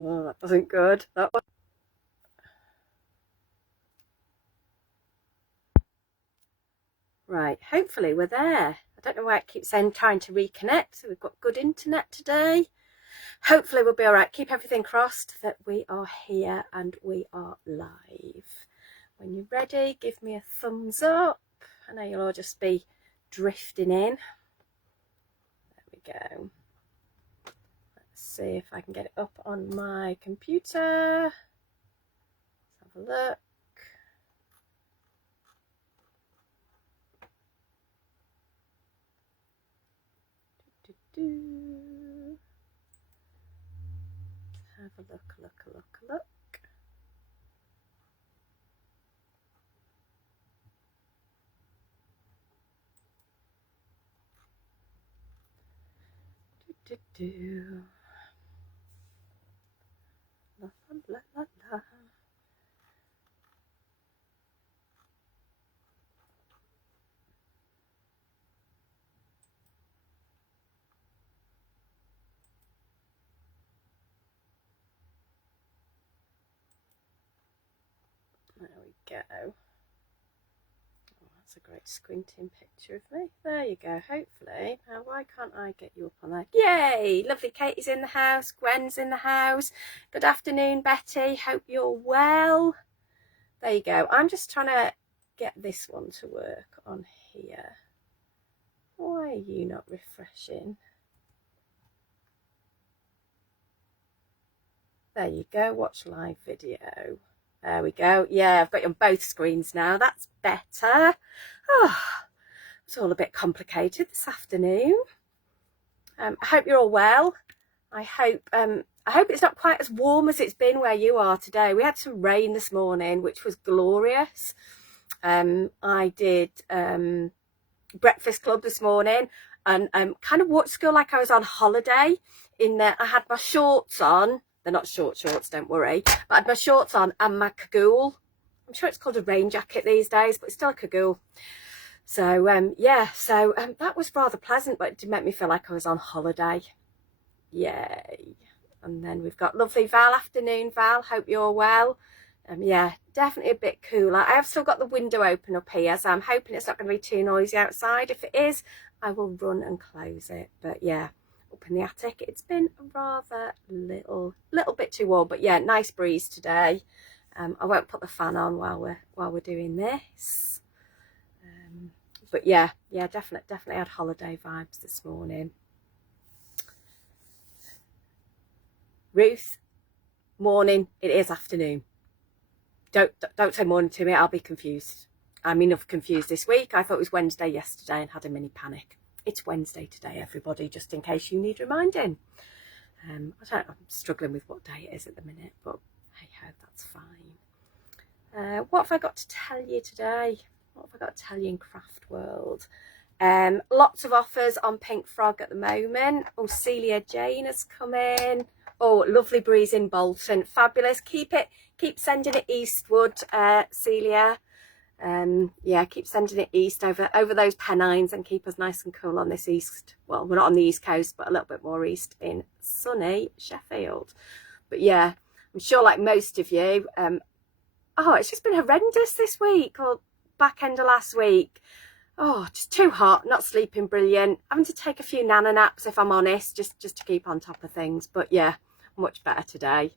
Oh, that wasn't good. That was... Right, hopefully we're there. I don't know why it keeps saying trying to reconnect. So we've got good internet today. Hopefully we'll be all right. Keep everything crossed that we are here and we are live. When you're ready, give me a thumbs up. I know you'll all just be drifting in. There we go. Let's see if I can get it up on my computer. Let's have a look. Have a look. La, la, la, la. There we go. Oh, that's a great squinting picture of me. There you go, hopefully. Now, why can't I get you up on there? Yay! Lovely Katie's in the house. Gwen's in the house. Good afternoon, Betty. Hope you're well. There you go. I'm just trying to get this one to work on here. Why are you not refreshing? There you go. Watch live video. There we go. Yeah, I've got you on both screens now. That's better. Oh, it's all a bit complicated this afternoon. I hope you're all well. I hope it's not quite as warm as it's been where you are today. We had some rain this morning, which was glorious. I did breakfast club this morning and kind of watched school like I was on holiday. In there, I had my shorts on. They're not shorts, don't worry. But I had my shorts on and my cagoule. I'm sure it's called a rain jacket these days, but it's still a cagoule. So, yeah, so that was rather pleasant, but it did make me feel like I was on holiday. Yay. And then we've got lovely Val. Afternoon, Val. Hope you're well. Yeah, definitely a bit cooler. I have still got the window open up here, so I'm hoping it's not going to be too noisy outside. If it is, I will run and close it. But yeah, up in the attic, it's been rather little bit too warm, but yeah, nice breeze today. I won't put the fan on while we're doing this. But yeah, definitely had holiday vibes this morning. Ruth, morning. It is afternoon. Don't say morning to me. I'll be confused. I'm enough confused this week. I thought it was Wednesday yesterday and had a mini panic. It's Wednesday today, everybody, just in case you need reminding. I'm struggling with what day it is at the minute, but hey ho, that's fine. What have I got to tell you today? What have I got to tell you in Craft World? Lots of offers on Pink Frog at the moment. Oh, Celia Jane has come in. Oh, lovely breeze in Bolton. Fabulous. Keep sending it eastward, Celia. Yeah, keep sending it east over those Pennines and keep us nice and cool on this east. Well, we're not on the east coast, but a little bit more east in sunny Sheffield. But yeah, I'm sure like most of you, oh, it's just been horrendous this week or back end of last week. Oh, just too hot, not sleeping brilliant, having to take a few nana naps if I'm honest, just to keep on top of things. But yeah, much better today.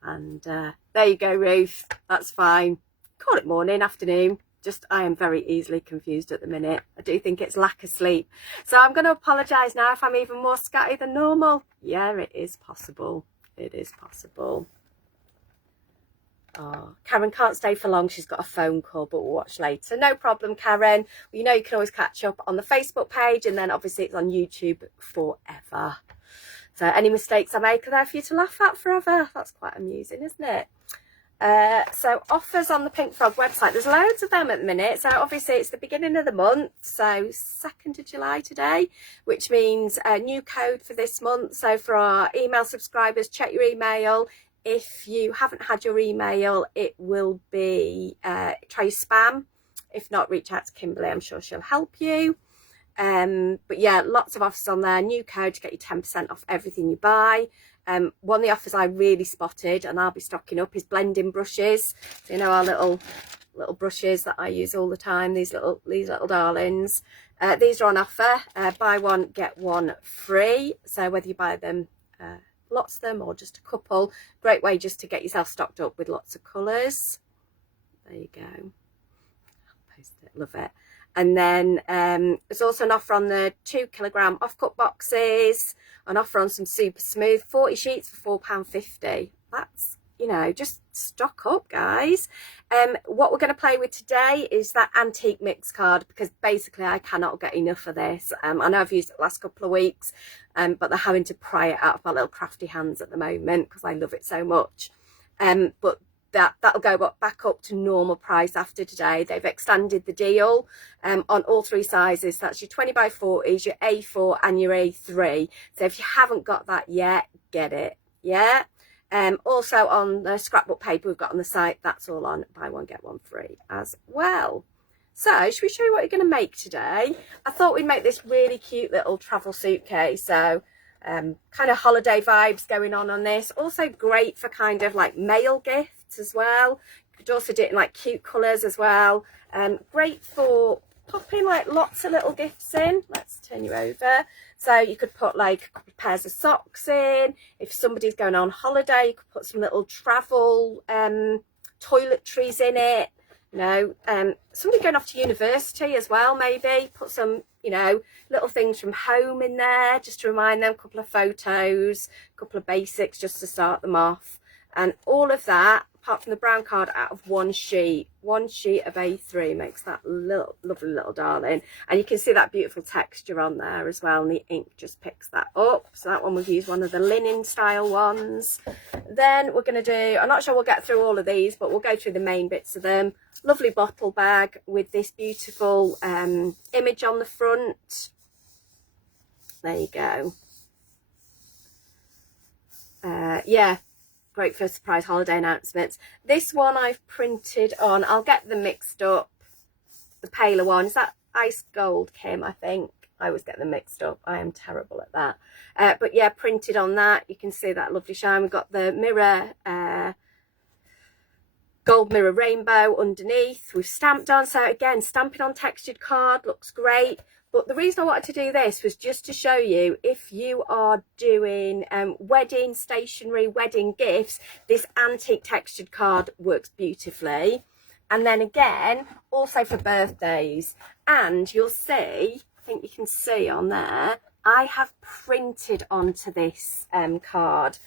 And there you go, Ruth, that's fine. Call it morning, afternoon. Just, I am very easily confused at the minute. I do think it's lack of sleep. So I'm going to apologise now if I'm even more scatty than normal. Yeah, it is possible. It is possible. Oh, Karen can't stay for long. She's got a phone call, but we'll watch later. No problem, Karen. Well, you know you can always catch up on the Facebook page, and then obviously it's on YouTube forever. So any mistakes I make are there for you to laugh at forever. That's quite amusing, isn't it? So offers on the Pink Frog website. There's loads of them at the minute. So obviously it's the beginning of the month. So 2nd of July today, which means a new code for this month. So for our email subscribers, check your email. If you haven't had your email, it will be try spam. If not, reach out to Kimberly. I'm sure she'll help you. But yeah, lots of offers on there. New code to get you 10% off everything you buy. one of the offers I really spotted, and I'll be stocking up, is blending brushes. So, you know, our little brushes that I use all the time, these little darlings. These are on offer, buy one get one free. So whether you buy them lots of them or just a couple, great way just to get yourself stocked up with lots of colours. There you go, I'll post it, love it. And then there's also an offer on the 2 kilogram offcut boxes, an offer on some super smooth 40 sheets for £4.50. That's, you know, just stock up, guys. What we're going to play with today is that antique mix card, because basically I cannot get enough of this. I know I've used it the last couple of weeks, but they're having to pry it out of my little crafty hands at the moment because I love it so much. But that'll go back up to normal price after today. They've extended the deal on all 3 sizes. That's your 20 by 40s, your A4 and your A3. So if you haven't got that yet, get it. Yeah. Also on the scrapbook paper we've got on the site, that's all on buy one get one free as well. So should we show you what you're going to make today? I thought we'd make this really cute little travel suitcase. So kind of holiday vibes going on this. Also great for kind of like mail gifts as well. You could also do it in like cute colours as well. Great for popping like lots of little gifts in. Let's turn you over. So you could put like a couple of pairs of socks in. If somebody's going on holiday, you could put some little travel toiletries in it. You know, somebody going off to university as well, maybe put some, you know, little things from home in there just to remind them, a couple of photos, a couple of basics just to start them off. And all of that, apart from the brown card, out of one sheet of A3 makes that little lovely little darling. And you can see that beautiful texture on there as well, and the ink just picks that up. So that one, we've used one of the linen style ones. Then we're going to do, I'm not sure we'll get through all of these, but we'll go through the main bits of them. Lovely bottle bag with this beautiful image on the front. There you go. Yeah, great for surprise holiday announcements. This one I've printed on, I'll get them mixed up. The paler one, is that ice gold, Kim? I think I always get them mixed up. I am terrible at that. But yeah, printed on that. You can see that lovely shine. We've got the mirror, gold mirror rainbow underneath. We've stamped on. So again, stamping on textured card looks great. But the reason I wanted to do this was just to show you, if you are doing wedding stationery, wedding gifts, this antique textured card works beautifully. And then again, also for birthdays. And you'll see, I think you can see on there, I have printed onto this card.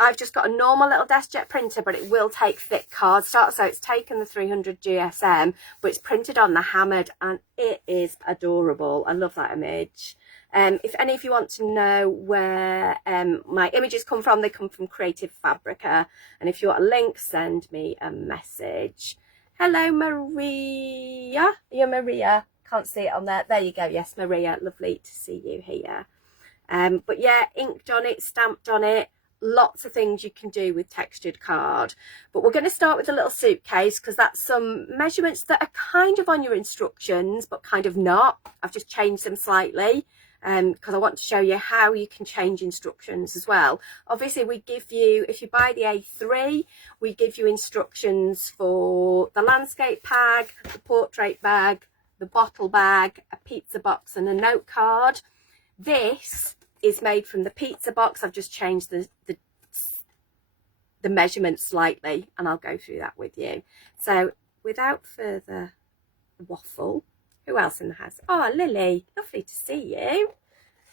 I've just got a normal little DeskJet printer, but it will take thick cardstock. So it's taken the 300 GSM, but it's printed on the hammered, and it is adorable. I love that image. If any of you want to know where my images come from, they come from Creative Fabrica. And if you want a link, send me a message. Hello, Maria. You're Maria. Can't see it on there. There you go. Yes, Maria. Lovely to see you here. But yeah, inked on it, stamped on it. Lots of things you can do with textured card. But we're going to start with the little suitcase, because that's some measurements that are kind of on your instructions, but kind of not. I've just changed them slightly because I want to show you how you can change instructions as well. Obviously, we give you, if you buy the A3, we give you instructions for the landscape bag, the portrait bag, the bottle bag, a pizza box and a note card. This is made from the pizza box. I've just changed the measurements slightly, and I'll go through that with you. So without further waffle, who else in the house? Oh, Lily, lovely to see you.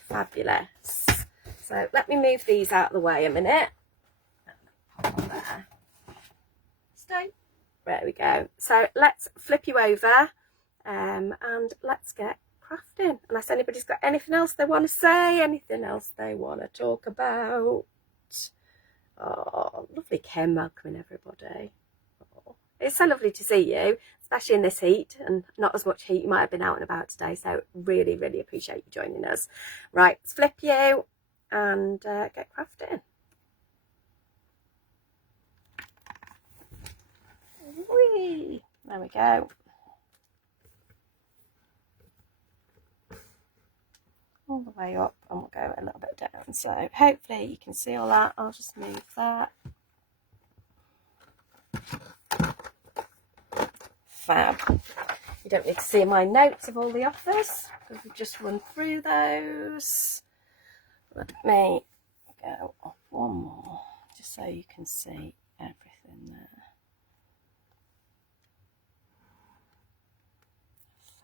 Fabulous. So let me move these out of the way a minute. Pop there. Stay. There we go. So let's flip you over and let's get crafting, unless anybody's got anything else they want to say, anything else they want to talk about. Oh, lovely Kim, welcoming everybody. Oh, it's so lovely to see you, especially in this heat, and not as much heat. You might have been out and about today, so really appreciate you joining us. Right, let's flip you and get crafting. Whee! There we go. all the way up and we'll go a little bit down. So hopefully you can see all that. I'll just move that. Fab. You don't need to see my notes of all the offers because we've just run through those. Let me go off one more just so you can see everything there.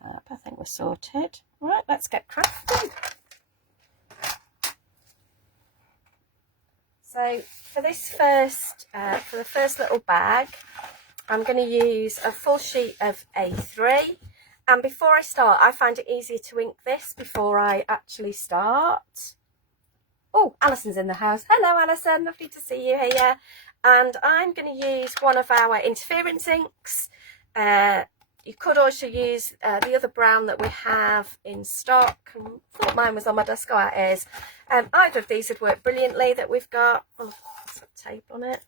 Fab, I think we're sorted. Right, let's get crafting. So for this first, for the first little bag, I'm going to use a full sheet of A3. And before I start, I find it easier to ink this before I actually start. Oh, Alison's in the house. Hello, Alison. Lovely to see you here. And I'm going to use one of our interference inks. You could also use the other brown that we have in stock. I thought mine was on my desk. Oh, it is. Either of these would work brilliantly that we've got. Oh, some tape on it.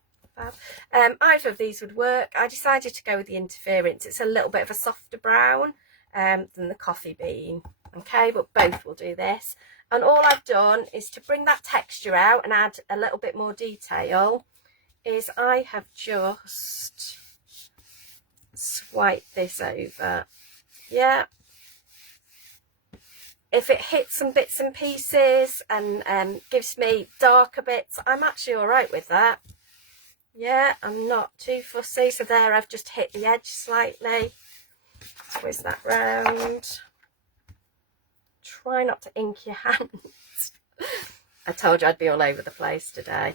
Either of these would work. I decided to go with the interference. It's a little bit of a softer brown than the coffee bean. Okay, but both will do this. And all I've done is to bring that texture out and add a little bit more detail is I have just swiped this over. Yeah. If it hits some bits and pieces and gives me darker bits, I'm actually all right with that. Yeah, I'm not too fussy. So there I've just hit the edge slightly. Twist that round. Try not to ink your hands. I told you I'd be all over the place today.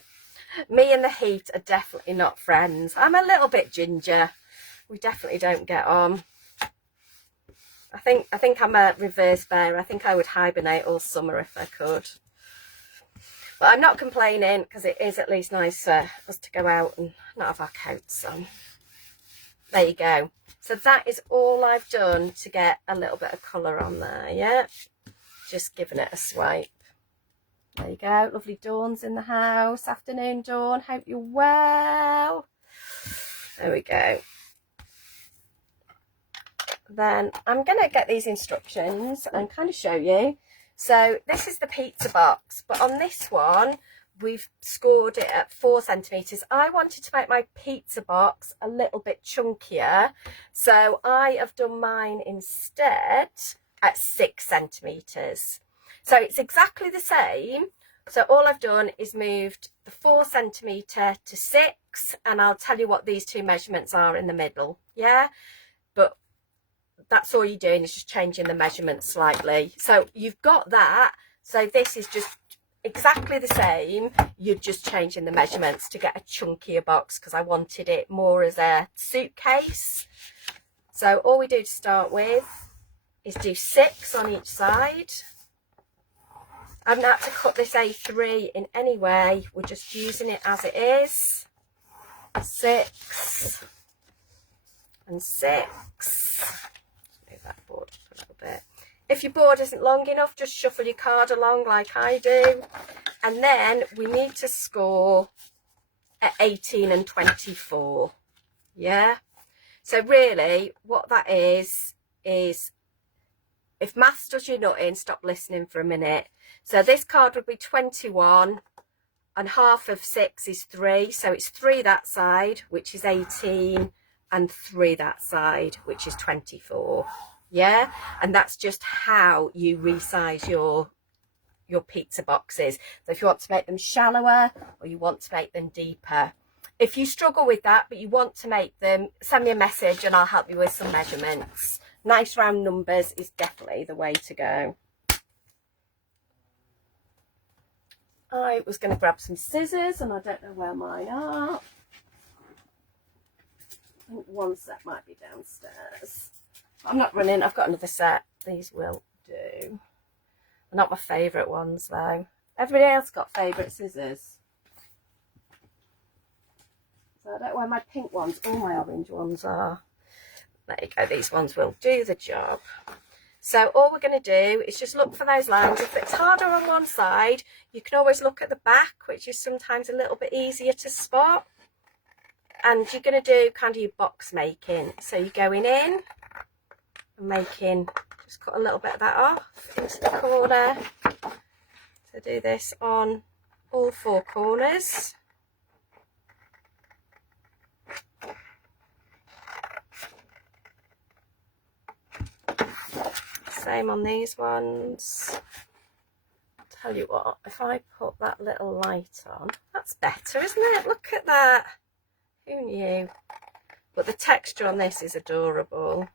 Me and the heat are definitely not friends. I'm a little bit ginger. We definitely don't get on. I think I'm a reverse bear. I think I would hibernate all summer if I could. But I'm not complaining because it is at least nice for us to go out and not have our coats on. There you go. So that is all I've done to get a little bit of colour on there, yeah? Just giving it a swipe. There you go. Lovely Dawn's in the house. Afternoon, Dawn. Hope you're well. There we go. Then I'm going to get these instructions and kind of show you. So this is the pizza box, but on this one we've scored it at 4 centimetres. I wanted to make my pizza box a little bit chunkier, so I have done mine instead at 6 centimetres. So it's exactly the same. So all I've done is moved the 4 centimetre to 6, and I'll tell you what these two measurements are in the middle. Yeah, but that's all you're doing is just changing the measurements slightly. So you've got that. So this is just exactly the same. You're just changing the measurements to get a chunkier box because I wanted it more as a suitcase. So all we do to start with is do 6 on each side. I've not had to cut this A3 in any way. We're just using it as it is. 6 and 6. That board up a little bit. If your board isn't long enough, just shuffle your card along like I do. And then we need to score at 18 and 24. Yeah. So really what that is if maths does your nut in, stop listening for a minute. So this card would be 21 and half of 6 is 3. So it's 3 that side, which is 18, and 3 that side, which is 24. Yeah, and that's just how you resize your pizza boxes. So if you want to make them shallower or you want to make them deeper, if you struggle with that but you want to make them, send me a message and I'll help you with some measurements. Nice round numbers is definitely the way to go. I was going to grab some scissors and I don't know where mine are. I think one set might be downstairs. I'm not running. I've got another set. These will do. They're not my favourite ones though. Everybody else got favourite scissors. So I don't know where my pink ones or my orange ones are. There you go. These ones will do the job. So all we're going to do is just look for those lines. If it's harder on one side, you can always look at the back, which is sometimes a little bit easier to spot. And you're going to do kind of your box making. So you're going in and making, just cut a little bit of that off into the corner. So do this on all 4 corners. Same on these ones. Tell you what, if I put that little light on, that's better, isn't it? Look at that. Who knew? But the texture on this is adorable.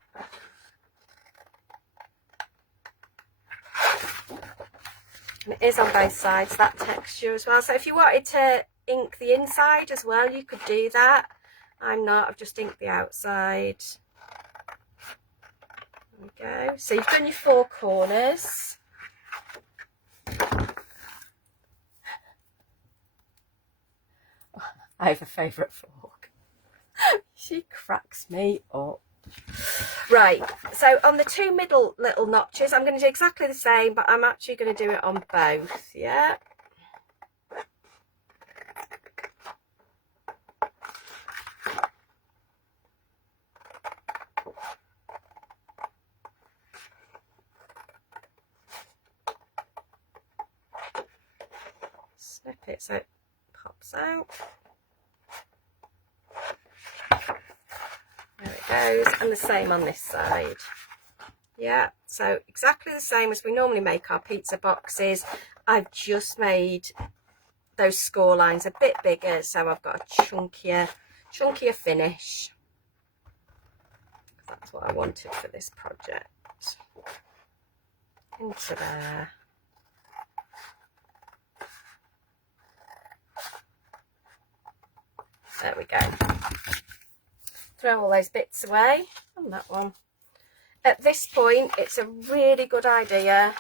And it is on both sides, that texture as well. So if you wanted to ink the inside as well, you could do that. I'm not, I've just inked the outside. There we go. So you've done your 4 corners. I have a favourite fork. She cracks me up. Right, so on the 2 middle little notches, I'm going to do exactly the same, but I'm actually going to do it on both, yeah? Snip it so it pops out. There it goes, and the same on this side. Yeah, so exactly the same as we normally make our pizza boxes. I've just made those score lines a bit bigger, so I've got a chunkier finish. That's what I wanted for this project. Into there. There we go. Throw all those bits away on that one. At this point, it's a really good idea.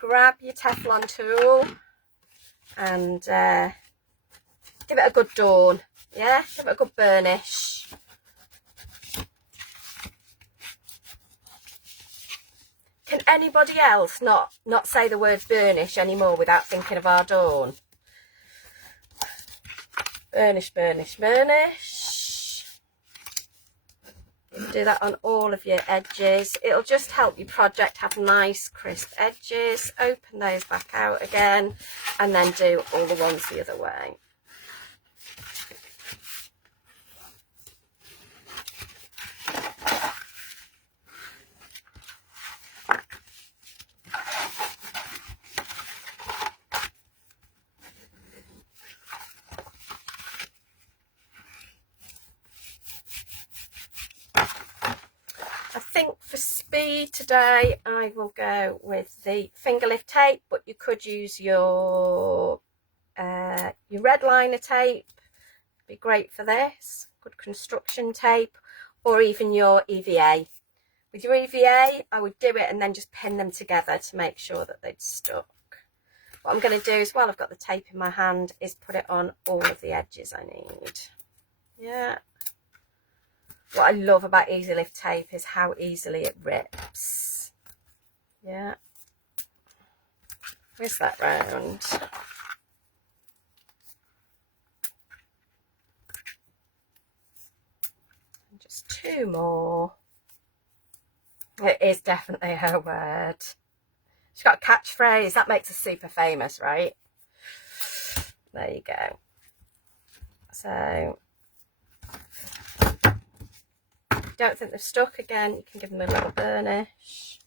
Grab your Teflon tool and give it a good dawn. Yeah, give it a good burnish. Can anybody else not say the word burnish anymore without thinking of our dawn? Burnish, burnish, burnish. You can do that on all of your edges. It'll just help your project have nice crisp edges. Open those back out again and then do all the ones the other way. I think for speed today I will go with the finger lift tape, but you could use your red liner tape. It'd be great for this. Good construction tape, or even your EVA. With your EVA, I would do it and then just pin them together to make sure that they'd stuck. What I'm going to do is, while I've got the tape in my hand, is put it on all of the edges I need. Yeah. What I love about Easy Lift tape is how easily it rips. Yeah. Twist that round. And just 2 more. It is definitely her word. She's got a catchphrase. That makes her super famous, right? There you go. So, if you don't think they've stuck, again, you can give them a little burnish.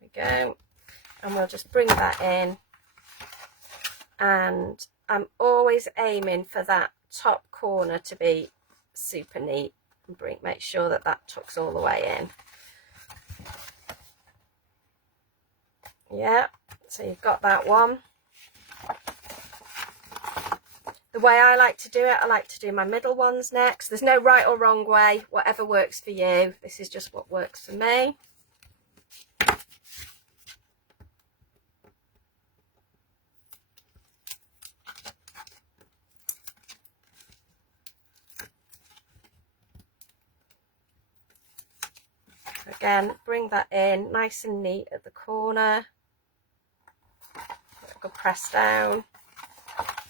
There we go. And we'll just bring that in, and I'm always aiming for that top corner to be super neat, and make sure that that tucks all the way in. Yeah, so you've got that one. The way I like to do it, I like to do my middle ones next. There's no right or wrong way, whatever works for you. This is just what works for me. Again, bring that in nice and neat at the corner. Good press down.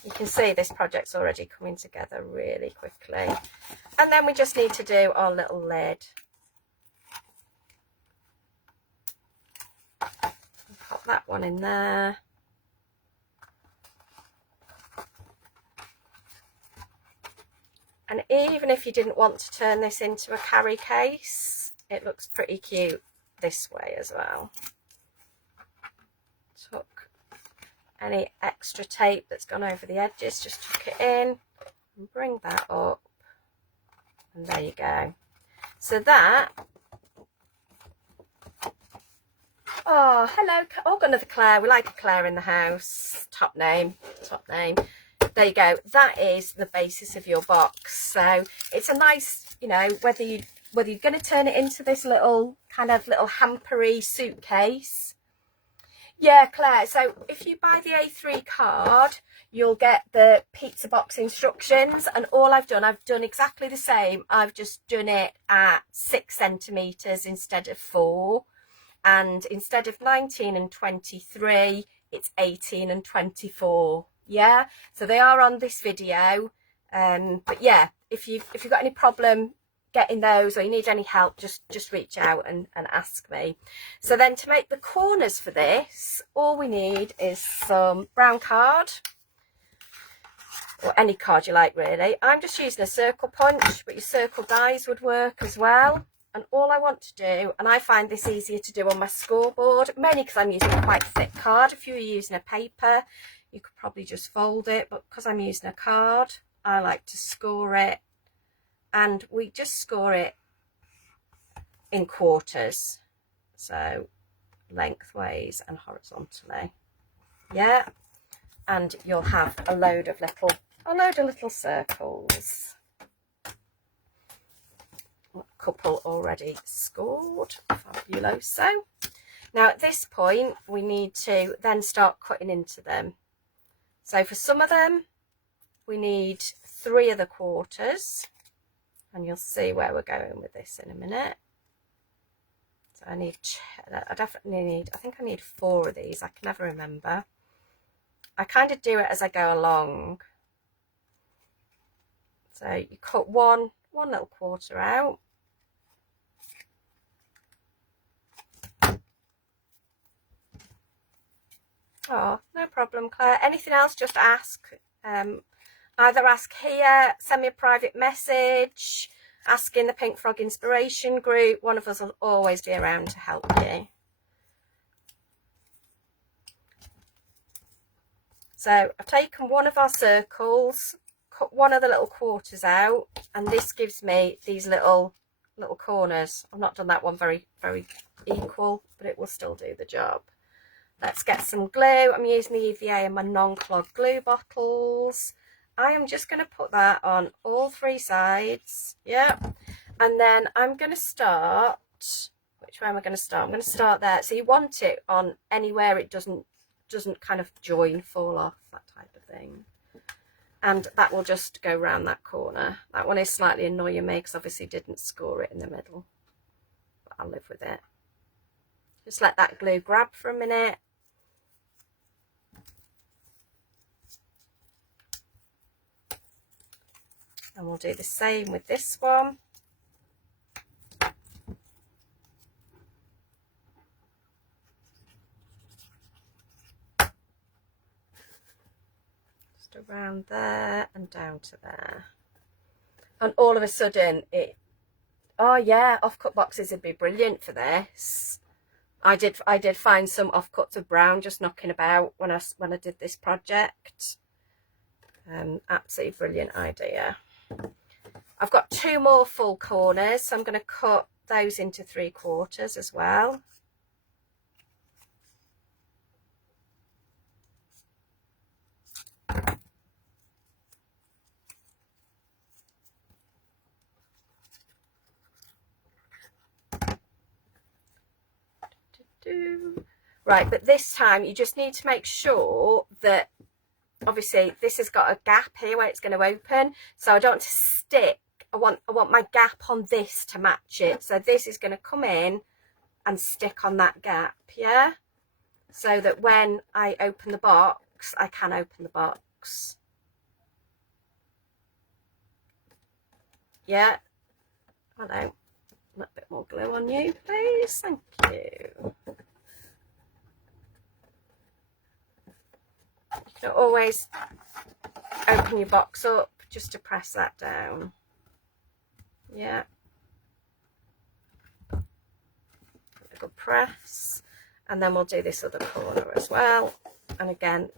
You can see this project's already coming together really quickly. And then we just need to do our little lid. Pop that one in there. And even if you didn't want to turn this into a carry case, it looks pretty cute this way as well. Tuck any extra tape that's gone over the edges, just tuck it in and bring that up. And there you go. So that, oh, hello, oh, got another Claire. We like a Claire in the house. Top name, top name. There you go. That is the basis of your box. So it's a nice, you know, whether you're going to turn it into this little kind of little hampery suitcase. Yeah, Claire. So if you buy the A3 card, you'll get the pizza box instructions, and all I've done exactly the same. I've just done it at 6 centimeters instead of 4, and instead of 19 and 23, it's 18 and 24. Yeah, so they are on this video. But yeah, if you've got any problem getting those, or you need any help, just reach out and ask me. So then to make the corners for this, all we need is some brown card, or any card you like really. I'm just using a circle punch, but your circle dies would work as well. And all I want to do, and I find this easier to do on my scoreboard, mainly because I'm using a quite thick card. If you were using a paper, you could probably just fold it, but because I'm using a card, I like to score it. And we just score it in quarters, so lengthways and horizontally. Yeah, and you'll have a load of little circles. A couple already scored. Fabuloso. Now at this point we need to then start cutting into them. So for some of them we need 3 of the quarters. And you'll see where we're going with this in a minute. So I think I need 4 of these. I can never remember. I kind of do it as I go along. So you cut one little quarter out. Oh, no problem, Claire. Anything else, just ask. Either ask here, send me a private message, ask in the Pink Frog Inspiration group. One of us will always be around to help you. So I've taken one of our circles, cut one of the little quarters out, and this gives me these little corners. I've not done that one very equal, but it will still do the job. Let's get some glue. I'm using the EVA in my non-clog glue bottles. I am just going to put that on all 3 sides. Yeah. And then I'm going to start, which way am I going to start? I'm going to start there. So you want it on anywhere it doesn't kind of join, fall off, that type of thing. And that will just go around that corner. That one is slightly annoying me because obviously didn't score it in the middle. But I'll live with it. Just let that glue grab for a minute. And we'll do the same with this one. Just around there and down to there. And all of a sudden oh yeah, offcut boxes would be brilliant for this. I did find some offcuts of brown just knocking about when I did this project. Absolutely brilliant idea. I've got 2 more full corners, so I'm going to cut those into 3/4 as well. Right, but this time you just need to make sure that obviously this has got a gap here where it's going to open, so I don't want to stick. I want my gap on this to match it, so this is going to come in and stick on that gap, yeah, so that when I open the box I can open the box. Yeah. Hello. A little bit more glue on you, please. Thank you. You can always open your box up just to press that down. Yeah. A good press. And then we'll do this other corner as well. And again,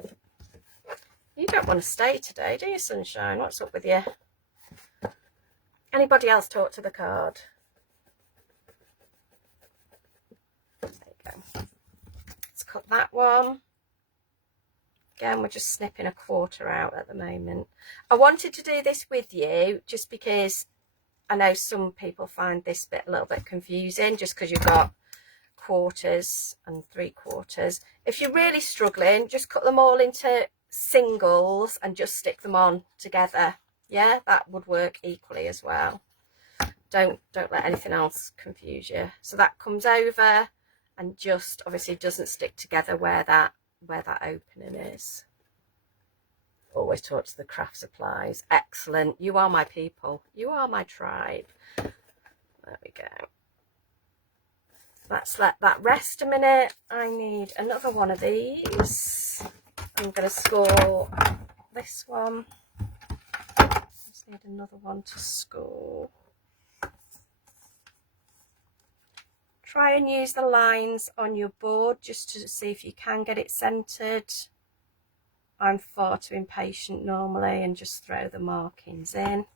you don't want to stay today, do you, sunshine? What's up with you? Anybody else talk to the card? There you go. Let's cut that one. Again, we're just snipping a quarter out at the moment. I wanted to do this with you just because I know some people find this bit a little bit confusing, just because you've got quarters and 3/4. If you're really struggling, just cut them all into singles and just stick them on together. Yeah, that would work equally as well. Don't let anything else confuse you. So that comes over and just obviously doesn't stick together where that opening is. Always talk to the craft supplies. Excellent. You are my people. You are my tribe. There we go. Let's let that rest a minute. I need another one of these. I'm going to score this one. Just need another one to score. Try and use the lines on your board just to see if you can get it centered. I'm far too impatient normally and just throw the markings in.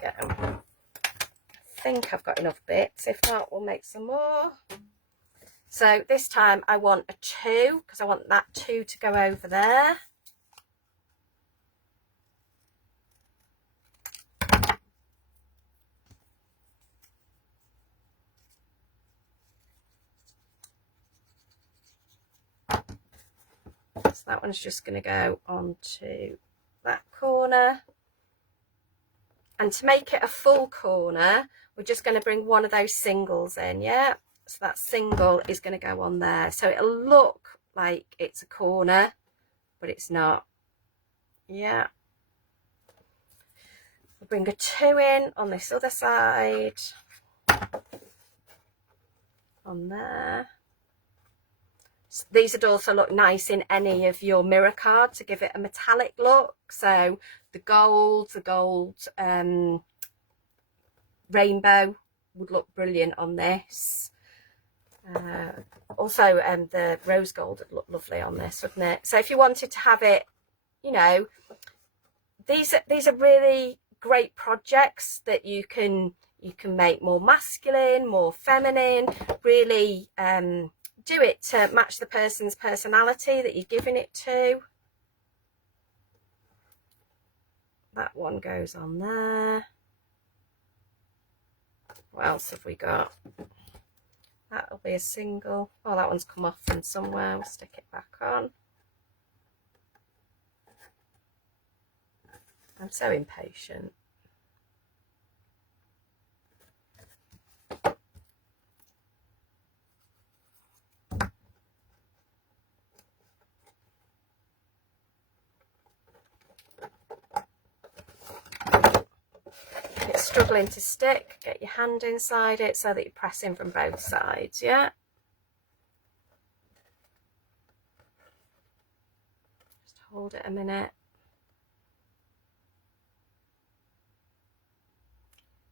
Go. I think I've got enough bits. If not, we'll make some more. So this time I want a 2 because I want that 2 to go over there. So that one's just going to go onto that corner. And to make it a full corner, we're just going to bring one of those singles in, yeah? So that single is going to go on there. So it'll look like it's a corner, but it's not. Yeah. We'll bring a 2 in on this other side. On there. These would also look nice in any of your mirror cards to give it a metallic look. So the gold rainbow would look brilliant on this. Also the rose gold would look lovely on this, wouldn't it? So if you wanted to have it, you know, these are really great projects that you can make more masculine, more feminine, really do it to match the person's personality that you're giving it to. That one goes on there. What else have we got? That'll be a single. Oh, that one's come off from somewhere. We'll stick it back on. I'm so impatient. Struggling to stick, get your hand inside it so that you're pressing from both sides, yeah? Just hold it a minute.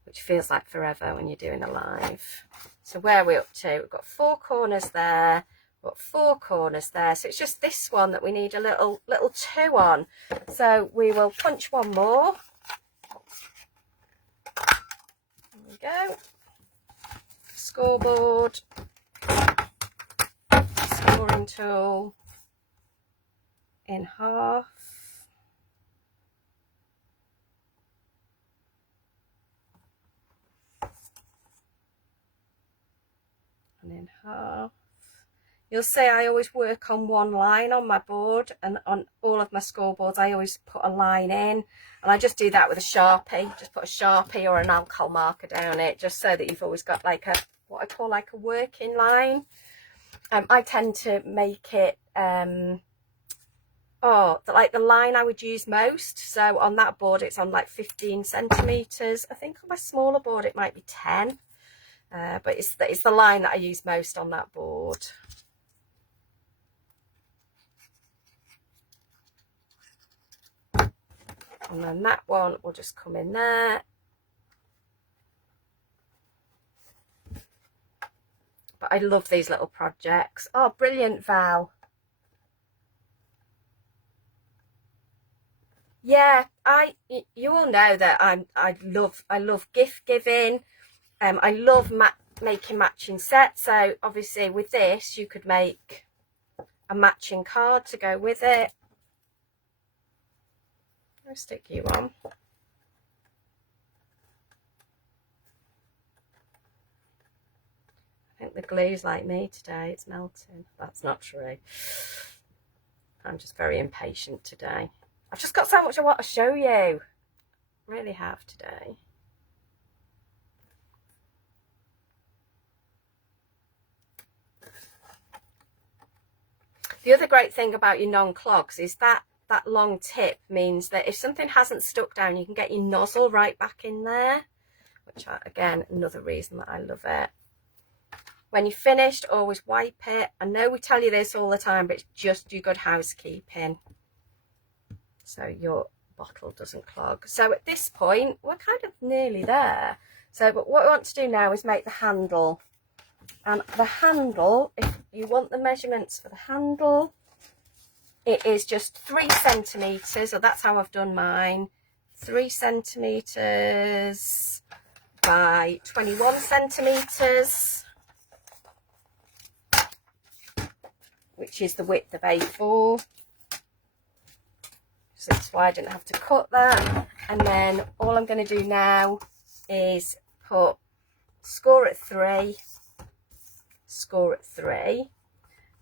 Which feels like forever when you're doing a live. So where are we up to? We've got 4 corners there, we've got 4 corners there. So it's just this one that we need a little 2 on. So we will punch one more. Go. Scoreboard, scoring tool in half, and in half. You'll see I always work on one line on my board, and on all of my scoreboards I always put a line in, and I just do that with a Sharpie. Just put a Sharpie or an alcohol marker down it, just so that you've always got like a, what I call like a working line. I tend to make it, oh, like the line I would use most. So on that board, it's on like 15 centimeters. I think on my smaller board, it might be 10. But it's the line that I use most on that board. And then that one will just come in there. But I love these little projects. Oh, brilliant, Val. Yeah, you all know that I love gift giving. I love making matching sets. So obviously with this, you could make a matching card to go with it. I'll stick you on. I think the glue's like me today, it's melting. That's not true. I'm just very impatient today. I've just got so much I want to show you. Really have today. The other great thing about your non-clogs is that long tip means that if something hasn't stuck down, you can get your nozzle right back in there, which again, another reason that I love it. When you're finished, always wipe it. I know we tell you this all the time, but it's just do good housekeeping so your bottle doesn't clog. So at this point, we're kind of nearly there. So, but what we want to do now is make the handle. And the handle, if you want the measurements for the handle, it is just 3 centimetres, or that's how I've done mine. 3 centimetres by 21 centimetres, which is the width of A4. So that's why I didn't have to cut that. And then all I'm going to do now is put score at 3, score at 3.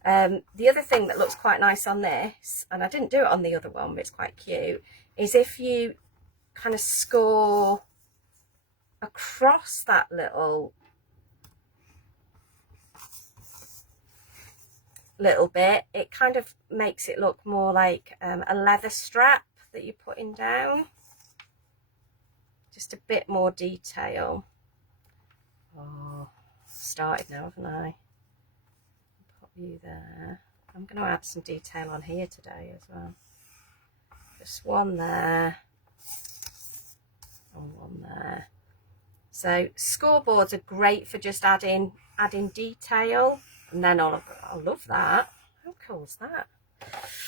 The other thing that looks quite nice on this, and I didn't do it on the other one, but it's quite cute, is if you kind of score across that little bit, it kind of makes it look more like a leather strap that you're putting down. Just a bit more detail. Oh, started now, haven't I? Pop you there. I'm going to add some detail on here today as well. Just one there and one there. So scoreboards are great for just adding detail. And then I love that. How cool is that?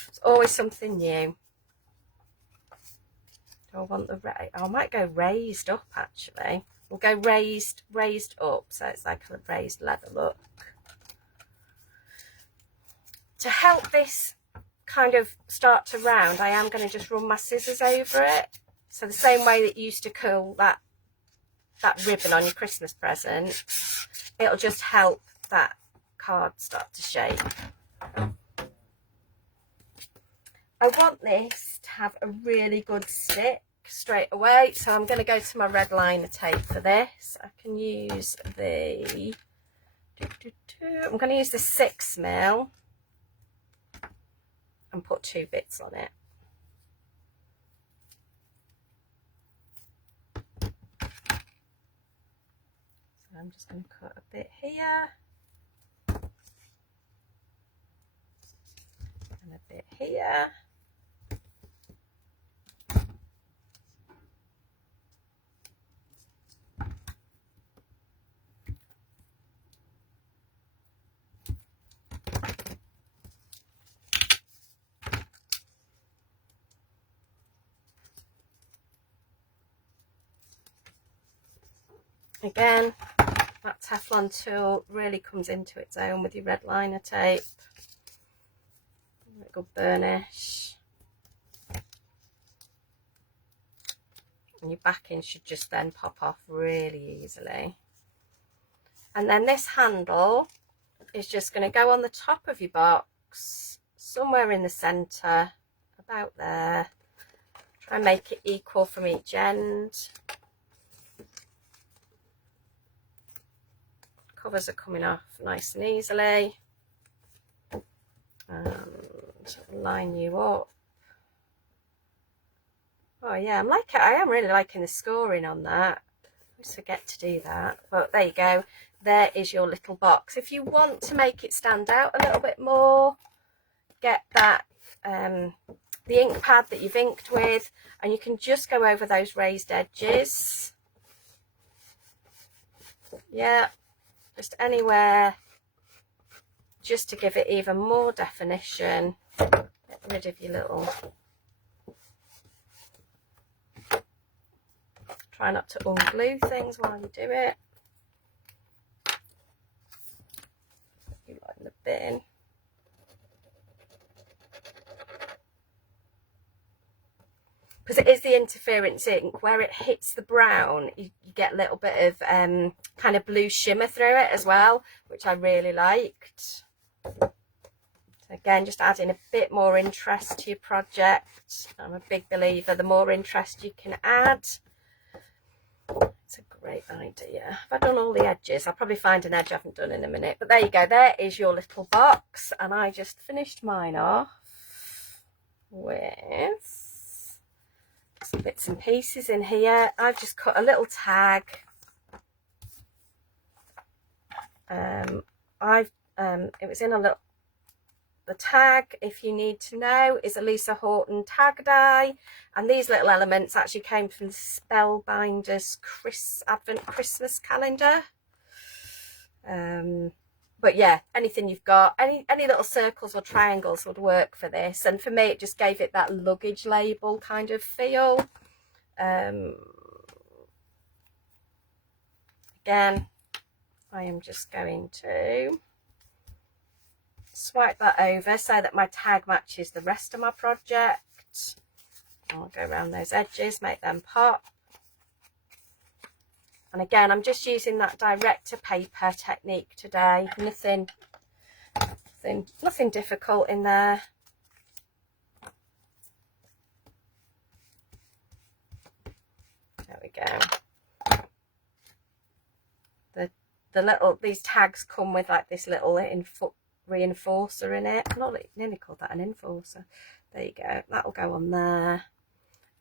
It's always something new. Do I want the I might go raised up actually. We'll go raised up, so it's like a raised leather look. To help this kind of start to round, I am going to just run my scissors over it. So the same way that you used to curl that ribbon on your Christmas present, it'll just help that card start to shape. I want this to have a really good stick straight away, so I'm going to go to my red liner tape for this. I can use the I'm going to use the 6mm and put 2 bits on it. So I'm just going to cut a bit here and a bit here. Again, that Teflon tool really comes into its own with your red liner tape. A good burnish. And your backing should just then pop off really easily. And then this handle is just going to go on the top of your box, somewhere in the centre, about there. Try and make it equal from each end. Covers are coming off nice and easily. And line you up. Oh yeah, I am really liking the scoring on that. I always forget to do that, but there you go. There is your little box. If you want to make it stand out a little bit more, get that the ink pad that you've inked with, and you can just go over those raised edges. Yeah, just anywhere, just to give it even more definition. Get rid of your little, try not to unglue things while you do it. You like in the bin. Because it is the interference ink, where it hits the brown, you get a little bit of kind of blue shimmer through it as well, which I really liked. So again, just adding a bit more interest to your project. I'm a big believer, the more interest you can add, it's a great idea. Have I done all the edges? I'll probably find an edge I haven't done in a minute. But there you go, there is your little box. And I just finished mine off with some bits and pieces in here. I've just cut a little tag. It was in a little, the tag, if you need to know, is a Lisa Horton tag die, and these little elements actually came from the Spellbinders Advent Christmas calendar. But yeah, anything you've got, any little circles or triangles would work for this. And for me, it just gave it that luggage label kind of feel. Again, I am just going to swipe that over so that my tag matches the rest of my project. I'll go around those edges, make them pop. And again, I'm just using that direct to paper technique today. Nothing difficult in there. There we go. These tags come with like this little reinforcer in it. Not nearly called that an enforcer. There you go. That'll go on there.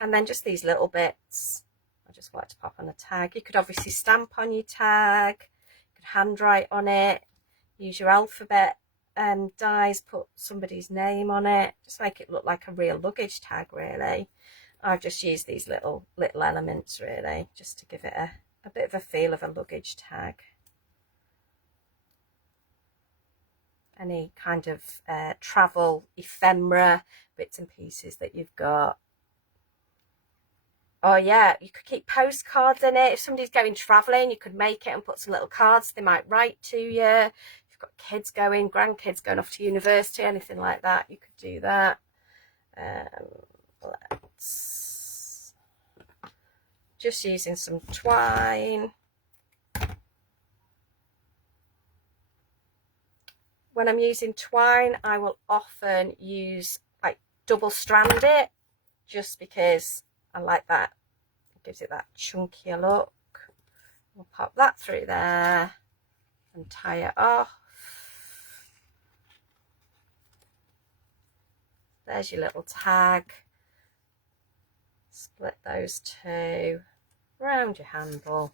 And then just these little bits. I just like to pop on a tag. You could obviously stamp on your tag. You could handwrite on it. Use your alphabet dies. Put somebody's name on it. Just make it look like a real luggage tag, really. I've just used these little elements, really, just to give it a bit of a feel of a luggage tag. Any kind of travel ephemera bits and pieces that you've got. Oh yeah, you could keep postcards in it. If somebody's going travelling, you could make it and put some little cards they might write to you. If you've got kids going, grandkids going off to university, anything like that, you could do that. Let's just using some twine. When I'm using twine, I will often use like double strand it, just because I like that. It gives it that chunkier look. We'll pop that through there and tie it off. There's your little tag. Split those two around your handle.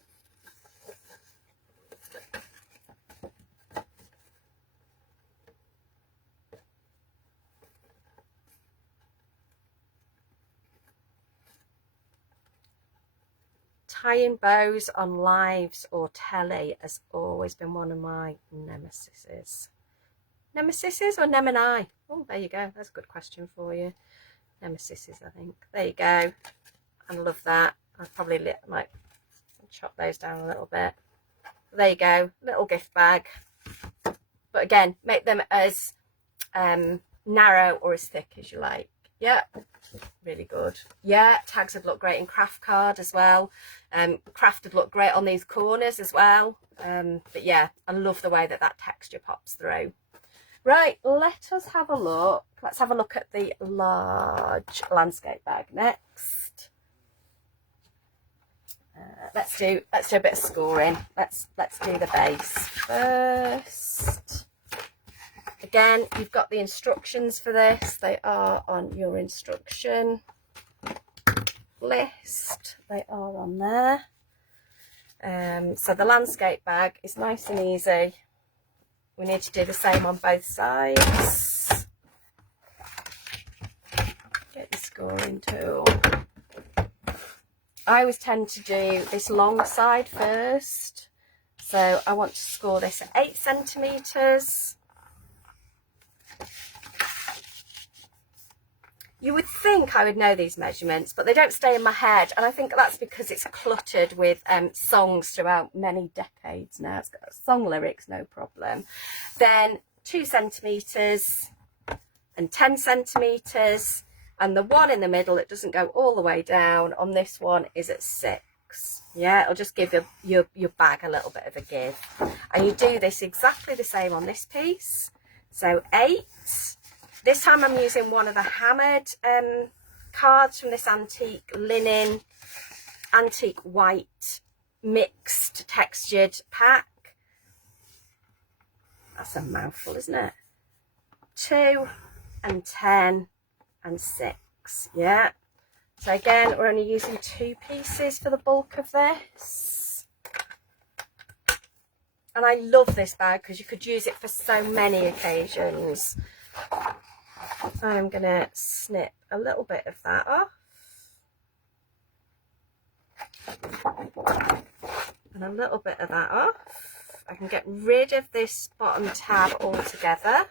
Tying bows on lives or telly has always been one of my nemesises. Nemesises or nemini? Oh, there you go. That's a good question for you. Nemesises, I think. There you go. I love that. I probably might chop those down a little bit. There you go. Little gift bag. But again, make them as narrow or as thick as you like. Yeah, really good. Yeah, tags would look great in craft card as well. Craft would look great on these corners as well. But yeah, I love the way that texture pops through. Right, let us have a look. Let's have a look at the large landscape bag next. Let's do a bit of scoring. Let's do the base first. Again, you've got the instructions for this. They are on your instruction. list. They are on there. So the landscape bag is nice and easy. We need to do the same on both sides. Get the scoring tool. I always tend to do this long side first. So I want to score this at 8 centimetres. You would think I would know these measurements, but they don't stay in my head. And I think that's because it's cluttered with songs throughout many decades now. It's got song lyrics, no problem. Then 2 centimetres and 10 centimetres. And the one in the middle, it doesn't go all the way down. On this one is at 6. Yeah, it'll just give your bag a little bit of a give. And you do this exactly the same on this piece. So 8. This time I'm using one of the hammered cards from this antique linen, antique white, mixed textured pack. That's a mouthful, isn't it? 2 and 10 and 6, yeah. So again, we're only using 2 pieces for the bulk of this. And I love this bag because you could use it for so many occasions. I'm going to snip a little bit of that off. And a little bit of that off. I can get rid of this bottom tab altogether.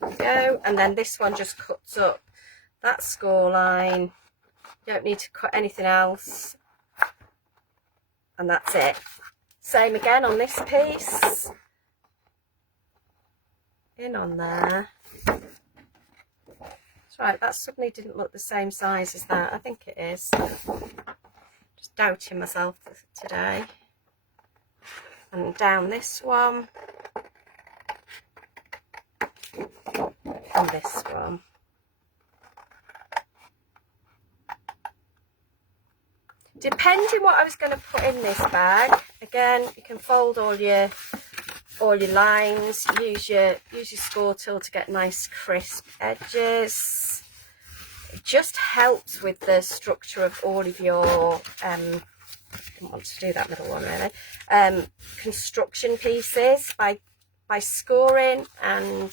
There we go. And then this one just cuts up that score line. You don't need to cut anything else. And that's it. Same again on this piece. In on there. That's right, that suddenly didn't look the same size as that. I think it is. Just doubting myself today. And down this one. And this one. Depending what I was going to put in this bag, again, you can fold all your lines, use your score tool to get nice crisp edges. It just helps with the structure of all of your I don't want to do that middle one really, construction pieces by scoring and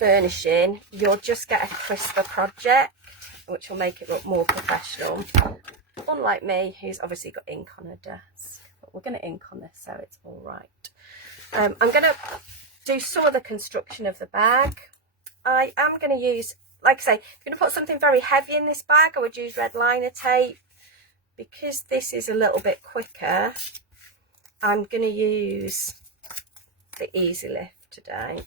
burnishing. You'll just get a crisper project, which will make it look more professional. Unlike me, who's obviously got ink on her desk. But we're going to ink on this, so it's all right. I'm going to do some of the construction of the bag. I am going to use, like I say, if you're going to put something very heavy in this bag, I would use red liner tape. Because this is a little bit quicker, I'm going to use the Easy Lift today.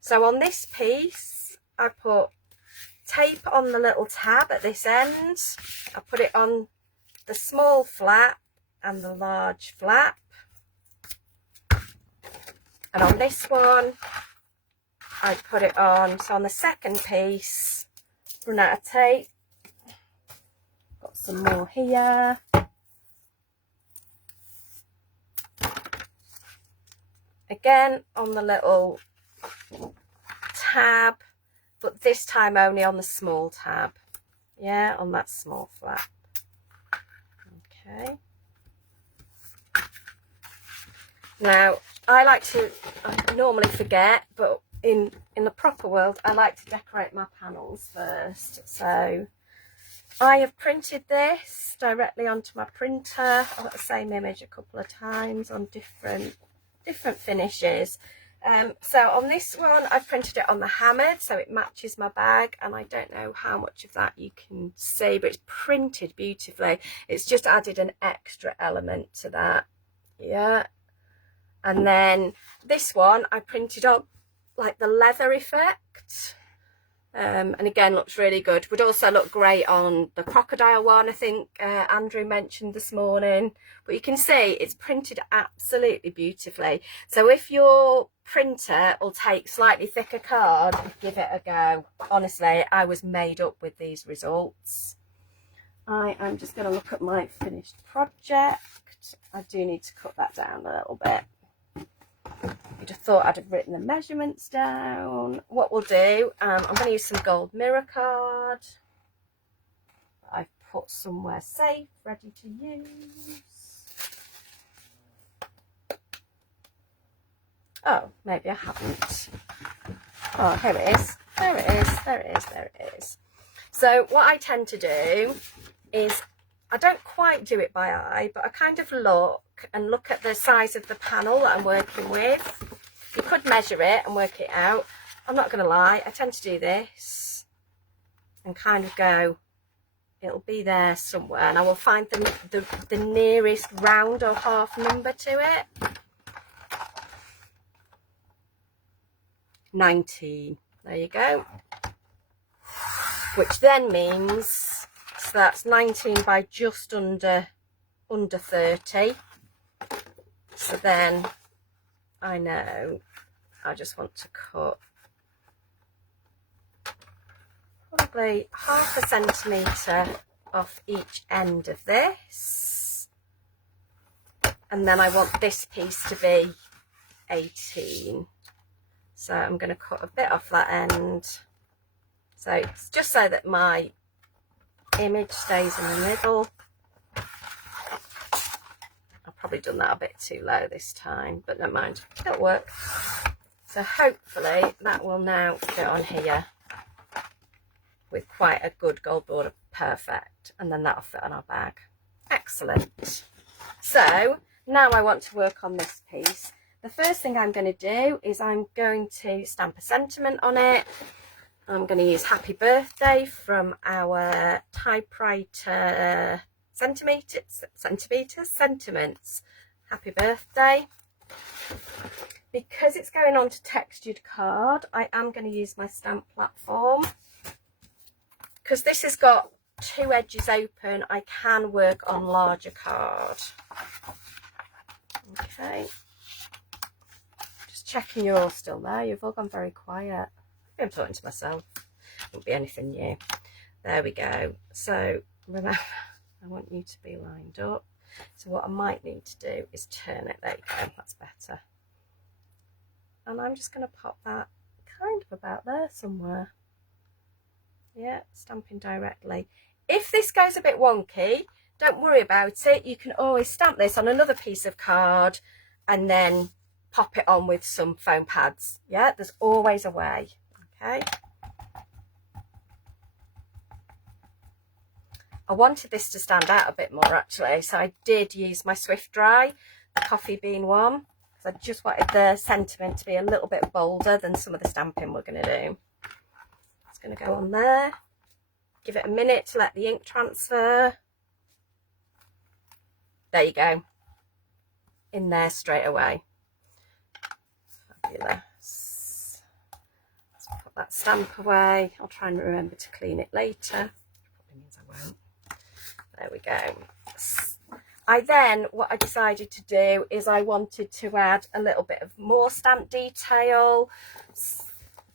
So on this piece, I put tape on the little tab at this end. I put it on the small flap and the large flap. And on this one, I put it on. So on the second piece, run out of tape. Got some more here. Again, on the little tab, but this time only on the small tab. Yeah, on that small flap. Okay. Now, I normally forget, but in the proper world, I like to decorate my panels first. So I have printed this directly onto my printer. I've got the same image a couple of times on different finishes. So on this one, I've printed it on the hammered, so it matches my bag, and I don't know how much of that you can see, but it's printed beautifully. It's just added an extra element to that. Yeah. And then this one I printed on like the leather effect, and again looks really good. Would also look great on the crocodile one, I think Andrew mentioned this morning. But you can see it's printed absolutely beautifully. So if your printer will take slightly thicker card, give it a go. Honestly, I was made up with these results. I am just going to look at my finished project. I do need to cut that down a little bit. You'd have thought I'd have written the measurements down. What we'll do, I'm going to use some gold mirror card. I've put somewhere safe, ready to use. Oh, maybe I haven't. Oh, here it is. There it is. There it is. There it is. So what I tend to do is, I don't quite do it by eye, but I kind of look at the size of the panel that I'm working with. You could measure it and work it out. I'm not going to lie, I tend to do this and kind of go, it'll be there somewhere, and I will find the nearest round or half number to it. 19. There you go. Which then means, so that's 19 by just under 30. So then I know I just want to cut probably half a centimetre off each end of this. And then I want this piece to be 18. So I'm going to cut a bit off that end. So it's just so that my image stays in the middle. I've probably done that a bit too low this time, but never mind, it'll work. So hopefully that will now go on here with quite a good gold border. Perfect. And then that'll fit on our bag. Excellent. So now I want to work on this piece. The first thing I'm going to do is I'm going to stamp a sentiment on it. I'm going to use Happy Birthday from our typewriter sentiments. Happy Birthday. Because it's going on to textured card, I am going to use my stamp platform. Because this has got 2 edges open, I can work on larger card. Okay. Just checking you're all still there. You've all gone very quiet. I'm talking to myself. Won't be anything new. There we go. So remember, I want you to be lined up. So what I might need to do is turn it. There you go. That's better. And I'm just going to pop that kind of about there somewhere. Yeah, stamping directly. If this goes a bit wonky, don't worry about it. You can always stamp this on another piece of card and then pop it on with some foam pads. Yeah, there's always a way. Okay. I wanted this to stand out a bit more actually, so I did use my Swift Dry, the coffee bean one, because I just wanted the sentiment to be a little bit bolder than some of the stamping we're going to do. It's going to go on there. Give it a minute to let the ink transfer. There you go. In there straight away. Fabulous. Put that stamp away. I'll try and remember to clean it later. Probably means I won't. There we go. What I decided to do is I wanted to add a little bit of more stamp detail,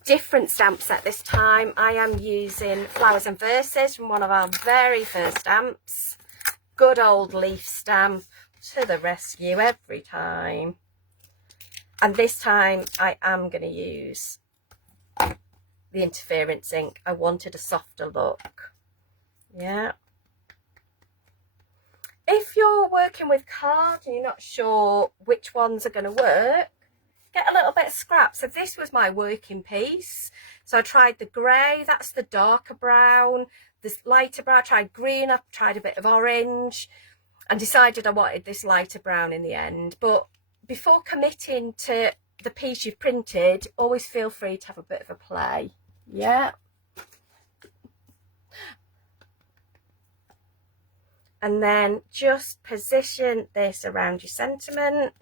different stamp set this time. I am using Flowers and Verses from one of our very first stamps. Good old leaf stamp to the rescue every time. And this time I am going to use the interference ink. I wanted a softer look. Yeah. If you're working with cards and you're not sure which ones are going to work, get a little bit of scrap. So this was my working piece. So I tried the grey, that's the darker brown. This lighter brown, I tried green, I tried a bit of orange and decided I wanted this lighter brown in the end. But before committing to the piece you've printed, always feel free to have a bit of a play. Yeah. And then just position this around your sentiment.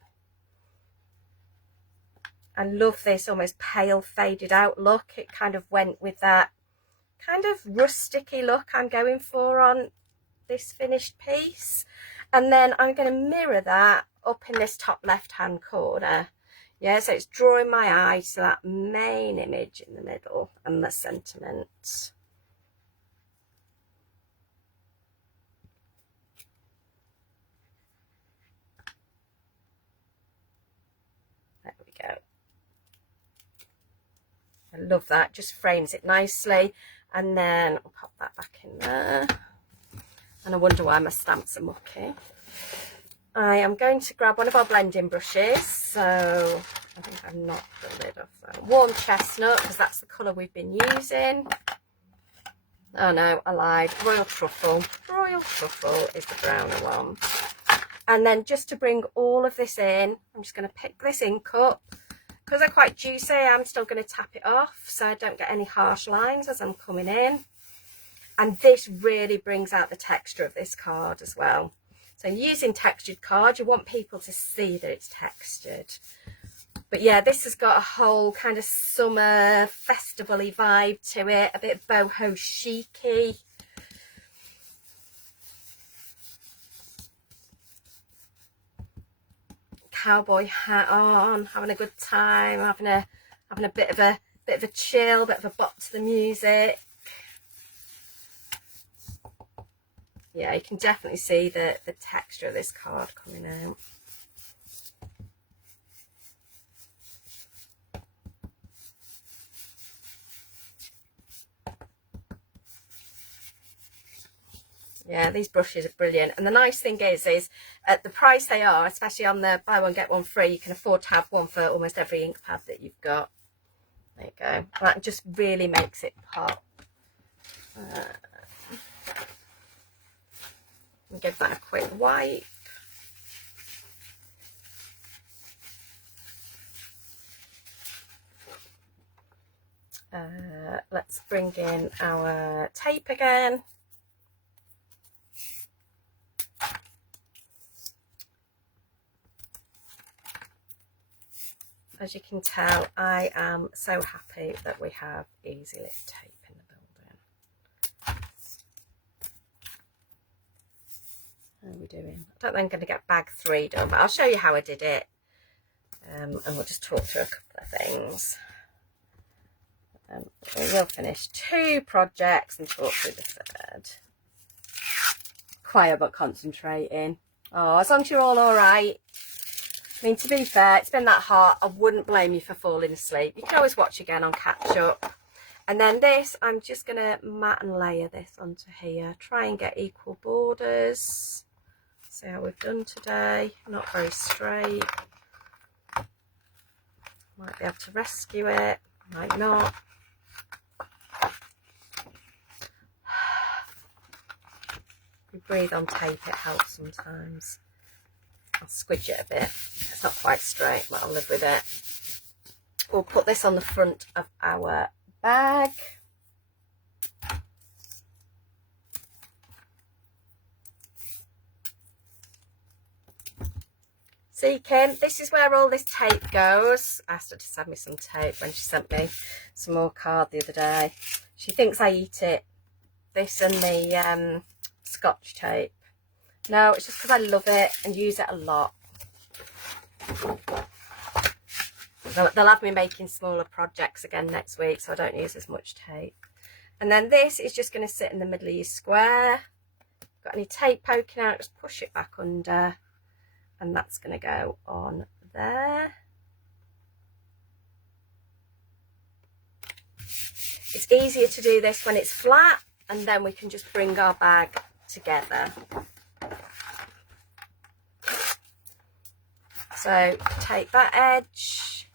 I love this almost pale faded out look. It kind of went with that kind of rusticy look I'm going for on this finished piece. And then I'm going to mirror that up in this top left hand corner. Yeah, so it's drawing my eye to that main image in the middle and the sentiment. There we I love that, just frames it nicely. And then I'll pop that back in there. And I wonder why my stamps are mucky. I am going to grab one of our blending brushes. So I think I've knocked the lid off that. Warm chestnut, because that's the colour we've been using. Oh no, I lied. Royal truffle. Royal truffle is the browner one. And then just to bring all of this in, I'm just going to pick this ink up. Because they're quite juicy, I'm still going to tap it off so I don't get any harsh lines as I'm coming in. And this really brings out the texture of this card as well. So using textured card, you want people to see that it's textured. But yeah, this has got a whole kind of summer festival-y vibe to it, a bit boho chic-y. Cowboy hat on, having a good time, having a bit of a chill, bit of a bop to the music. Yeah, you can definitely see the texture of this card coming out. Yeah, these brushes are brilliant. And the nice thing is at the price they are, especially on the buy one, get one free, you can afford to have one for almost every ink pad that you've got. There you go. That just really makes it pop. Give that a quick wipe. Let's bring in our tape again. As you can tell, I am so happy that we have easy lift tape in the building. How are we doing? I don't think I'm going to get bag 3 done, but I'll show you how I did it. And we'll just talk through a couple of things. We will finish 2 projects and talk through the 3rd. Quiet but concentrating. Oh, as long as you're all right. I mean, to be fair, it's been that hot. I wouldn't blame you for falling asleep. You can always watch again on catch up. And then this, I'm just going to mat and layer this onto here. Try and get equal borders. See how we've done today. Not very straight. Might be able to rescue it. Might not. If you breathe on tape, it helps sometimes. I'll squidge it a bit. It's not quite straight, but I'll live with it. We'll put this on the front of our bag. See, Kim, this is where all this tape goes. I asked her to send me some tape when she sent me some more card the other day. She thinks I eat it. This and the Scotch tape. No, it's just because I love it and use it a lot. They'll have me making smaller projects again next week, so I don't use as much tape. And then this is just going to sit in the middle of your square. Got any tape poking out, just push it back under. And that's going to go on there. It's easier to do this when it's flat, and then we can just bring our bag together. So take that edge,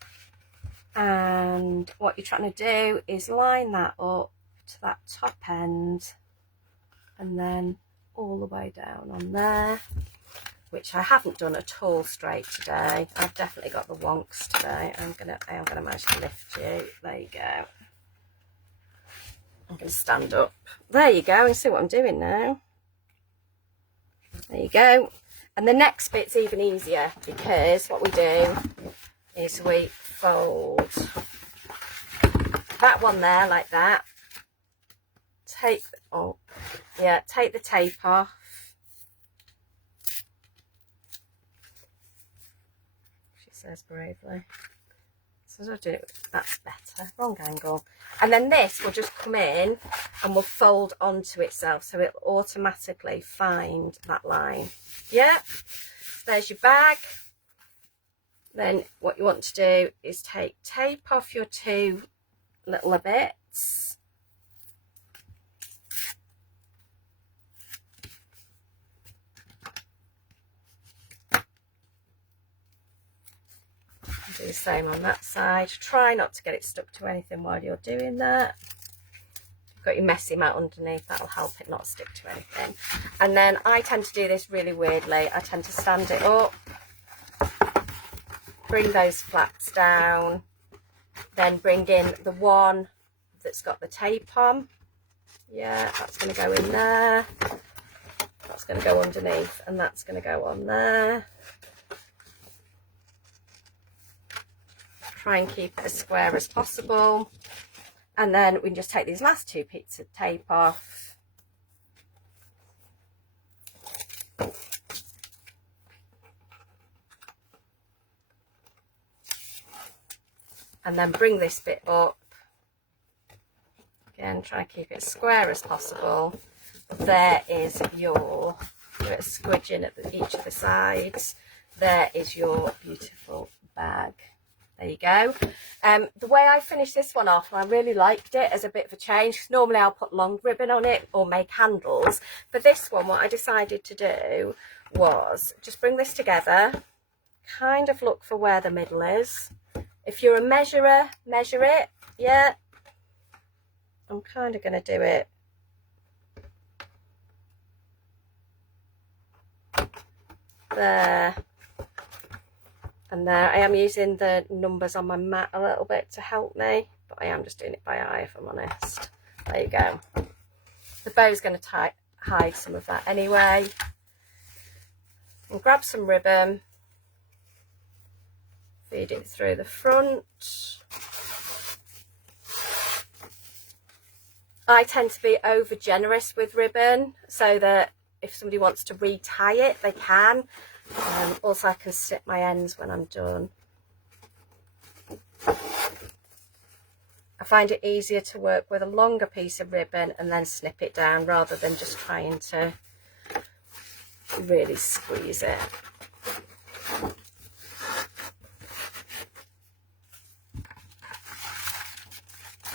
and what you're trying to do is line that up to that top end and then all the way down on there, which I haven't done at all straight today. I've definitely got the wonks today. I am gonna manage to lift you. There you go. I'm gonna stand up. There you go, and see what I'm doing now. There you go. And the next bit's even easier, because what we do is we fold that one there like that. Take the tape off. She says bravely. So I'll do it. That's better. Wrong angle. And then this will just come in and will fold onto itself, so it'll automatically find that line. Yeah. So there's your bag. Then what you want to do is take tape off your 2 littler bits. Do the same on that side. Try not to get it stuck to anything while you're doing that. You've got your messy mat underneath, that'll help it not stick to anything. And then I tend to do this really weirdly. I tend to stand it up, bring those flaps down, then bring in the one that's got the tape on. Yeah, that's going to go in there. That's going to go underneath, and that's going to go on there. Try and keep it as square as possible. And then we can just take these last 2 bits of tape off. And then bring this bit up. Again, try and keep it as square as possible. There is your, squidging at each of the sides. There is your beautiful bag. There you go. The way I finished this one off, I really liked it as a bit of a change. Normally I'll put long ribbon on it or make handles. For this one, what I decided to do was just bring this together, kind of look for where the middle is. If you're a measurer, measure it. Yeah. I'm kind of going to do it there. And there, I am using the numbers on my mat a little bit to help me, but I am just doing it by eye if I'm honest. There you go. The bow's going to hide some of that anyway. And grab some ribbon, feed it through the front. I tend to be over generous with ribbon so that if somebody wants to retie it, they can. Also, I can snip my ends when I'm done. I find it easier to work with a longer piece of ribbon and then snip it down rather than just trying to really squeeze it.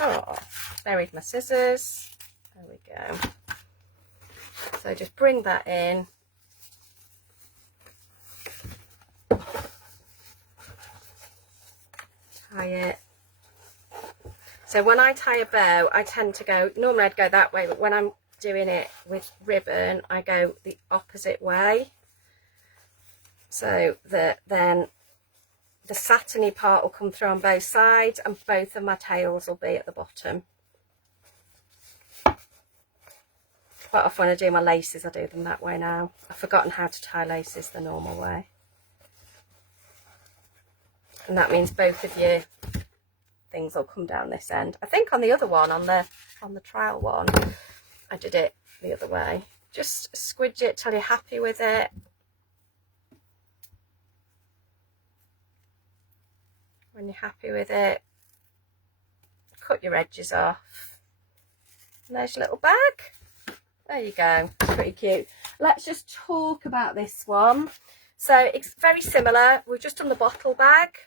Oh, buried my scissors. There we go. So just bring that in. Tie it. So when I tie a bow, I tend to go, normally I'd go that way, but when I'm doing it with ribbon, I go the opposite way. So that then the satiny part will come through on both sides and both of my tails will be at the bottom. Quite often when I do my laces, I do them that way now. I've forgotten how to tie laces the normal way. And that means both of your things will come down this end. I think on the other one, on the trial one, I did it the other way. Just squidge it till you're happy with it. When you're happy with it, cut your edges off. And there's your little bag. There you go. Pretty cute. Let's just talk about this one. So it's very similar. We've just done the bottle bag.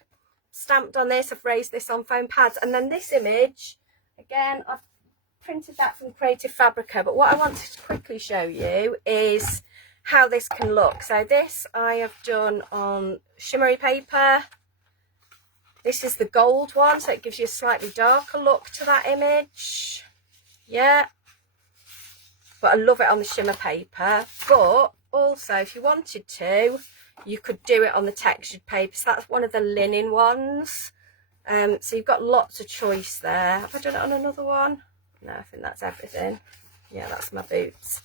Stamped on this. I've raised this on foam pads. And then this image, again, I've printed that from Creative Fabrica. But what I wanted to quickly show you is how this can look. So this I have done on shimmery paper. This is the gold one, so it gives you a slightly darker look to that image. Yeah. But I love it on the shimmer paper. But also, if you wanted to, you could do it on the textured paper. So that's one of the linen ones. So you've got lots of choice there. Have I done it on another one? No, I think that's everything. Yeah, that's my boots.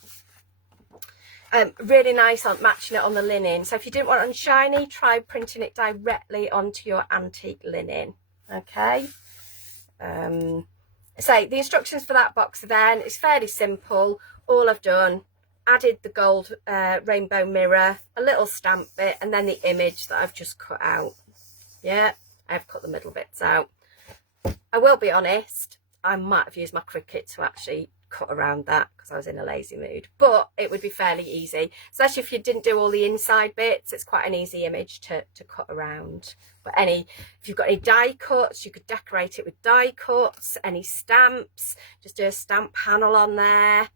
Really nice on matching it on the linen. So if you didn't want it on shiny, try printing it directly onto your antique linen. Okay. So the instructions for that box then, it's fairly simple. All I've done, added the gold rainbow mirror, a little stamp bit, and then the image that I've just cut out. Yeah, I've cut the middle bits out. I will be honest, I might have used my Cricut to actually cut around that because I was in a lazy mood, but it would be fairly easy, especially if you didn't do all the inside bits. It's quite an easy image to cut around. But if you've got any die cuts, you could decorate it with die cuts. Any stamps, just do a stamp panel on there.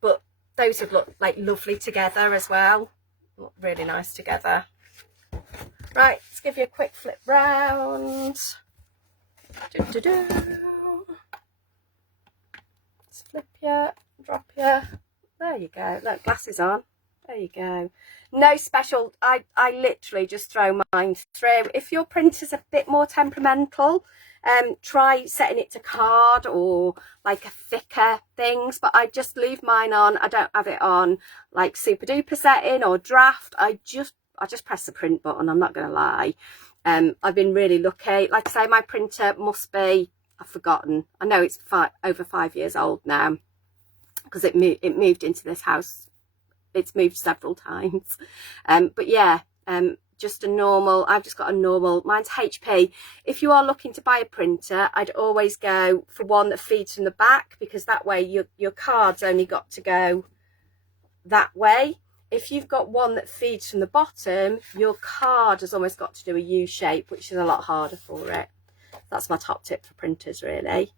But those would look like lovely together as well. Look really nice together. Right, let's give you a quick flip round. Let's flip you, drop you. There you go. Look, glasses on. There you go. No special. I literally just throw mine through. If your printer's a bit more temperamental, try setting it to card or like a thicker things, but I just leave mine on. I don't have it on like super duper setting or draft. I just press the print button, I'm not gonna lie. I've been really lucky. Like I say, my printer must be, I've forgotten, I know it's over 5 years old now, because it moved into this house. It's moved several times, but yeah, just a normal, I've just got a normal, mine's HP. If you are looking to buy a printer, I'd always go for one that feeds from the back, because that way your card's only got to go that way. If you've got one that feeds from the bottom, your card has almost got to do a U shape, which is a lot harder for it. That's my top tip for printers, really.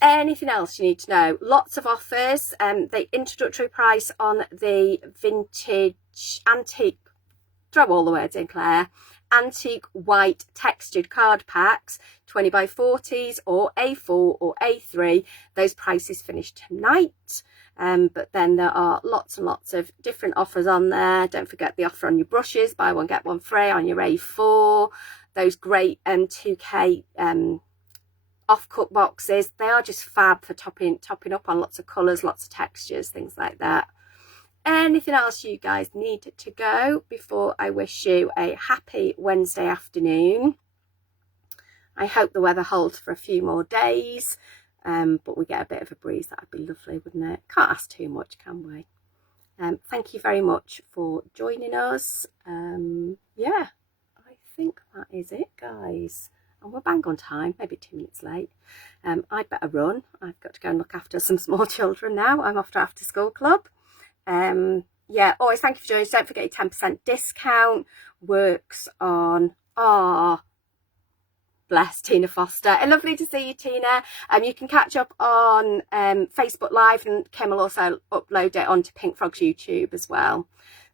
Anything else you need to know? Lots of offers. The introductory price on the vintage antique, throw all the words in, Claire, antique white textured card packs, 20 by 40s or A4 or A3. Those prices finish tonight. But then there are lots and lots of different offers on there. Don't forget the offer on your brushes, buy one get one free on your A4. Those great 2K off-cut boxes, they are just fab for topping up on lots of colours, lots of textures, things like that. Anything else you guys need to go before I wish you a happy Wednesday afternoon? I hope the weather holds for a few more days. But we get a bit of a breeze. That would be lovely, wouldn't it? Can't ask too much, can we? Thank you very much for joining us. Yeah, I think that is it, guys. And we're bang on time, maybe 2 minutes late. I'd better run. I've got to go and look after some small children now. I'm off to after school club. Yeah, always thank you for joining us. Don't forget your 10% discount works on bless Tina Foster. Lovely to see you, Tina. You can catch up on Facebook Live, and Kim will also upload it onto Pink Frog's YouTube as well.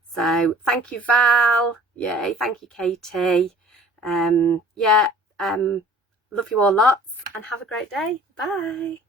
So thank you, Val. Yay, thank you, Katie. Yeah, love you all lots and have a great day. Bye.